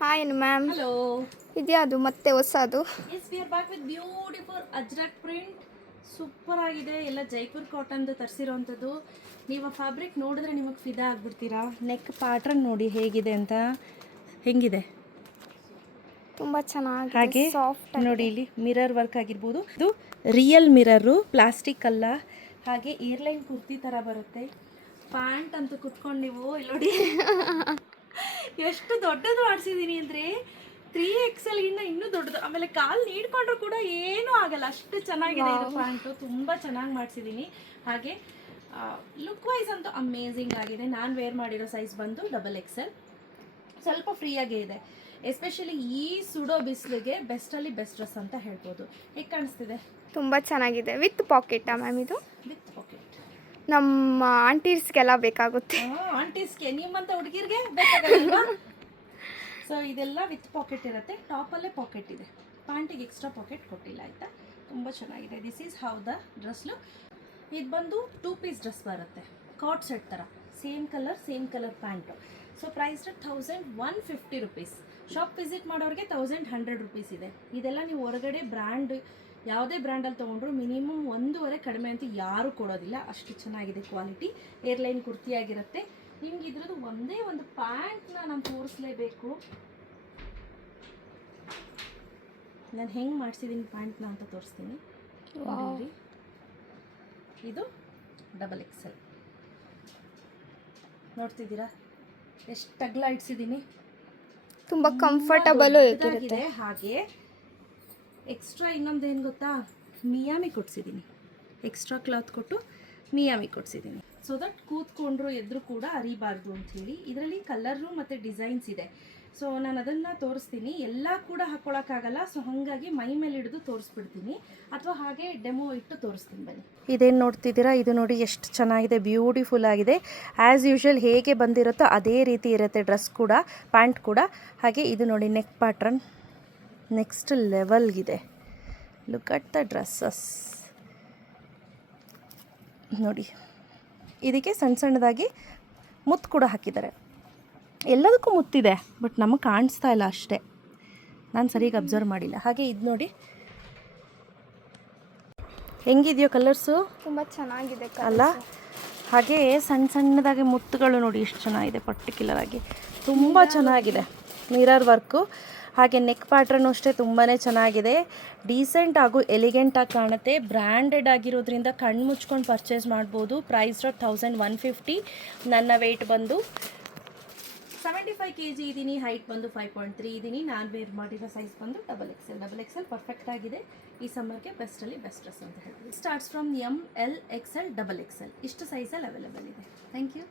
Hi ma'am. Hello. ಇದ್ಯಾವುದು ಮತ್ತೆ ಹೊಸದು? Yes, we are back with beautiful Ajrakh print. Super ಆಗಿದೆ. ಎಲ್ಲ ಜೈಪುರ್ ಕಾಟನ್ದು ತರಿಸಿರೋವಂಥದ್ದು. ನೀವು ಫ್ಯಾಬ್ರಿಕ್ ನೋಡಿದ್ರೆ ನಿಮಗೆ ಫಿದಾ ಆಗಿಬಿಡ್ತೀರಾ. ನೆಕ್ ಪ್ಯಾಟ್ರನ್ ನೋಡಿ ಹೇಗಿದೆ ಅಂತ. ಹೆಂಗಿದೆ? ತುಂಬ ಚೆನ್ನಾಗಿದೆ. ಹಾಗೆ ಸಾಫ್ಟ್ ನೋಡಿ, ಇಲ್ಲಿ ಮಿರರ್ ವರ್ಕ್ ಆಗಿರ್ಬೋದು. ಇದು ರಿಯಲ್ ಮಿರರು, ಪ್ಲಾಸ್ಟಿಕ್ ಅಲ್ಲ. ಹಾಗೆ ಏರ್ಲೈನ್ ಕುರ್ತಿ ಥರ ಬರುತ್ತೆ. ಪ್ಯಾಂಟ್ ಅಂತ ಕುತ್ಕೊಂಡು ನೀವು ಇಲ್ಲಿ ನೋಡಿ ಎಷ್ಟು ದೊಡ್ಡದು ಮಾಡಿಸಿದ್ದೀನಿ ಅಂದರೆ 3XLಗಿಂತ ಇನ್ನೂ ದೊಡ್ಡದು. ಆಮೇಲೆ ಕಾಲು ನೀಡ್ಕೊಂಡ್ರು ಕೂಡ ಏನೂ ಆಗಲ್ಲ, ಅಷ್ಟು ಚೆನ್ನಾಗಿದೆ ಇದು ಪ್ಯಾಂಟು. ತುಂಬ ಚೆನ್ನಾಗಿ ಮಾಡಿಸಿದ್ದೀನಿ. ಹಾಗೆ ಲುಕ್ ವೈಸ್ ಅಂತೂ ಅಮೇಝಿಂಗ್ ಆಗಿದೆ. ನಾನು ವೇರ್ ಮಾಡಿರೋ ಸೈಜ್ ಬಂದು XXL. ಸ್ವಲ್ಪ ಫ್ರೀಯಾಗೇ ಇದೆ. ಎಸ್ಪೆಷಲಿ ಈ ಸುಡೋ ಬಿಸಿಲಿಗೆ ಬೆಸ್ಟಲ್ಲಿ ಬೆಸ್ಟ್ ಡ್ರೆಸ್ ಅಂತ ಹೇಳ್ಬೋದು. ಹೇಗೆ ಕಾಣಿಸ್ತಿದೆ? ತುಂಬ ಚೆನ್ನಾಗಿದೆ. ವಿತ್ ಪಾಕೆಟಾ ಮ್ಯಾಮ್ ಇದು? With packet. ನಮ್ಮ ಆಂಟೀಸ್ಗೆಲ್ಲ ಬೇಕಾಗುತ್ತೆ. ಆಂಟೀಸ್ಗೆ, ನಿಮ್ಮಂಥ ಹುಡುಗಿರಿಗೆ ಬೇಕಾಗಲ್ವಾ? ಸೊ ಇದೆಲ್ಲ ವಿತ್ ಪಾಕೆಟ್ ಇರುತ್ತೆ. ಟಾಪಲ್ಲೇ ಪಾಕೆಟ್ ಇದೆ. ಪ್ಯಾಂಟಿಗೆ ಎಕ್ಸ್ಟ್ರಾ ಪಾಕೆಟ್ ಕೊಟ್ಟಿಲ್ಲ, ಆಯಿತಾ? ತುಂಬ ಚೆನ್ನಾಗಿದೆ. This is how the dress look. ಇದು ಬಂದು 2 ಪೀಸ್ ಡ್ರೆಸ್ ಬರುತ್ತೆ, ಕಾಟ್ ಸೆಟ್ ಥರ. Same colour pant. So price 1150 rupees. Shop visit ಮಾಡೋರಿಗೆ 1100 ರುಪೀಸ್ ಇದೆ. ಇದೆಲ್ಲ ನೀವು ಹೊರಗಡೆ ಬ್ರ್ಯಾಂಡ್, ಯಾವುದೇ ಬ್ರ್ಯಾಂಡಲ್ಲಿ ತೊಗೊಂಡ್ರು ಮಿನಿಮಮ್ 1.5 ಕಡಿಮೆ ಅಂತೂ ಯಾರೂ ಕೊಡೋದಿಲ್ಲ. ಅಷ್ಟು ಚೆನ್ನಾಗಿದೆ ಕ್ವಾಲಿಟಿ. ಏರ್ಲೈನ್ ಕುರ್ತಿಯಾಗಿರುತ್ತೆ. ನಿಮ್ಗೆ ಇದ್ರದ್ದು ಒಂದೇ ಒಂದು ಪ್ಯಾಂಟ್ನ ನಾನು ತೋರಿಸ್ಲೇಬೇಕು. ನಾನು ಹೆಂಗೆ ಮಾಡಿಸಿದ್ದೀನಿ ಪ್ಯಾಂಟ್ನ ಅಂತ ತೋರಿಸ್ತೀನಿ. ನೋಡಿ, ಇದು XXL. ನೋಡ್ತಿದ್ದೀರಾ ಎಷ್ಟು ಅಗಲ ಇಡ್ಸಿದ್ದೀನಿ? ತುಂಬ ಕಂಫರ್ಟಬಲು ಇರುತ್ತೆ. ಹಾಗೆ ಎಕ್ಸ್ಟ್ರಾ ಇನ್ನೊಂದು ಏನು ಗೊತ್ತಾ, ಮಿಯಾಮಿ ಕೊಡ್ಸಿದ್ದೀನಿ. ಎಕ್ಸ್ಟ್ರಾ ಕ್ಲಾತ್ ಕೊಟ್ಟು ಮಿಯಾಮಿ ಕೊಡ್ಸಿದ್ದೀನಿ. ಸೊ ದಟ್ ಕೂತ್ಕೊಂಡ್ರು ಎದ್ರು ಕೂಡ ಅರಿಬಾರ್ದು ಅಂಥೇಳಿ. ಇದರಲ್ಲಿ ಕಲರು ಮತ್ತು ಡಿಸೈನ್ಸ್ ಇದೆ. ಸೊ ನಾನು ಅದನ್ನು ತೋರಿಸ್ತೀನಿ. ಎಲ್ಲ ಕೂಡ ಹಾಕ್ಕೊಳಕ್ಕಾಗಲ್ಲ. ಸೊ ಹಾಗಾಗಿ ಮೈ ಮೇಲೆ ಹಿಡಿದು ತೋರಿಸ್ಬಿಡ್ತೀನಿ, ಅಥವಾ ಹಾಗೆ ಡೆಮೋ ಇಟ್ಟು ತೋರಿಸ್ತೀನಿ ಬನ್ನಿ. ಇದೇನು ನೋಡ್ತಿದ್ದೀರಾ? ಇದು ನೋಡಿ ಎಷ್ಟು ಚೆನ್ನಾಗಿದೆ, ಬ್ಯೂಟಿಫುಲ್ ಆಗಿದೆ. ಆ್ಯಸ್ ಯೂಶ್ವಲ್ ಹೇಗೆ ಬಂದಿರುತ್ತೋ ಅದೇ ರೀತಿ ಇರುತ್ತೆ ಡ್ರೆಸ್ ಕೂಡ, ಪ್ಯಾಂಟ್ ಕೂಡ. ಹಾಗೆ ಇದು ನೋಡಿ, ನೆಕ್ ಪ್ಯಾಟ್ರನ್ ನೆಕ್ಸ್ಟ್ ಲೆವೆಲ್ಗಿದೆ. ಲುಕ್ ಅಟ್ ದ ಡ್ರೆಸ್ಸಸ್ ನೋಡಿ. ಇದಕ್ಕೆ ಸಣ್ಣದಾಗಿ ಮುತ್ತು ಕೂಡ ಹಾಕಿದ್ದಾರೆ. ಎಲ್ಲದಕ್ಕೂ ಮುತ್ತಿದೆ, ಬಟ್ ನಮಗೆ ಕಾಣಿಸ್ತಾ ಇಲ್ಲ ಅಷ್ಟೇ. ನಾನು ಸರಿಯಾಗಿ ಅಬ್ಸರ್ವ್ ಮಾಡಿಲ್ಲ. ಹಾಗೆ ಇದು ನೋಡಿ ಹೆಂಗಿದೆಯೋ ಕಲರ್ಸು, ತುಂಬ ಚೆನ್ನಾಗಿದೆ ಅಲ್ಲ? ಹಾಗೆ ಸಣ್ಣದಾಗಿ ಮುತ್ತುಗಳು ನೋಡಿ ಎಷ್ಟು ಚೆನ್ನಾಗಿದೆ. ಪರ್ಟಿಕ್ಯುಲರ್ ಆಗಿ ತುಂಬ ಚೆನ್ನಾಗಿದೆ. Mirror work. ಹಾಗೆ ನೆಕ್ ಪ್ಯಾಟ್ರನ್ನು ಅಷ್ಟೇ ತುಂಬಾ ಚೆನ್ನಾಗಿದೆ. ಡೀಸೆಂಟ್ ಹಾಗೂ ಎಲಿಗೆಂಟಾಗಿ ಕಾಣುತ್ತೆ. ಬ್ರ್ಯಾಂಡೆಡ್ ಆಗಿರೋದ್ರಿಂದ ಕಣ್ಣು ಮುಚ್ಕೊಂಡು ಪರ್ಚೇಸ್ ಮಾಡ್ಬೋದು. ಪ್ರೈಸ್ 1150. ನನ್ನ ವೆಯ್ಟ್ ಬಂದು 75 kg ಇದ್ದೀನಿ. ಹೈಟ್ ಬಂದು 5.3 ಇದ್ದೀನಿ. ನಾನು ವೇರ್ ಮಾಡಿರೋ ಸೈಜ್ ಬಂದು XXL ಪರ್ಫೆಕ್ಟ್ ಆಗಿದೆ. ಈ ಸಮ್ಮರ್ಗೆ ಬೆಸ್ಟಲ್ಲಿ ಬೆಸ್ಟ್ ಡ್ರೆಸ್ ಅಂತ ಹೇಳ್ಬೋದು. Starts from ML XL XXL ಇಷ್ಟು ಸೈಜಲ್ಲಿ ಅವೈಲೇಬಲ್ ಇದೆ. Thank you.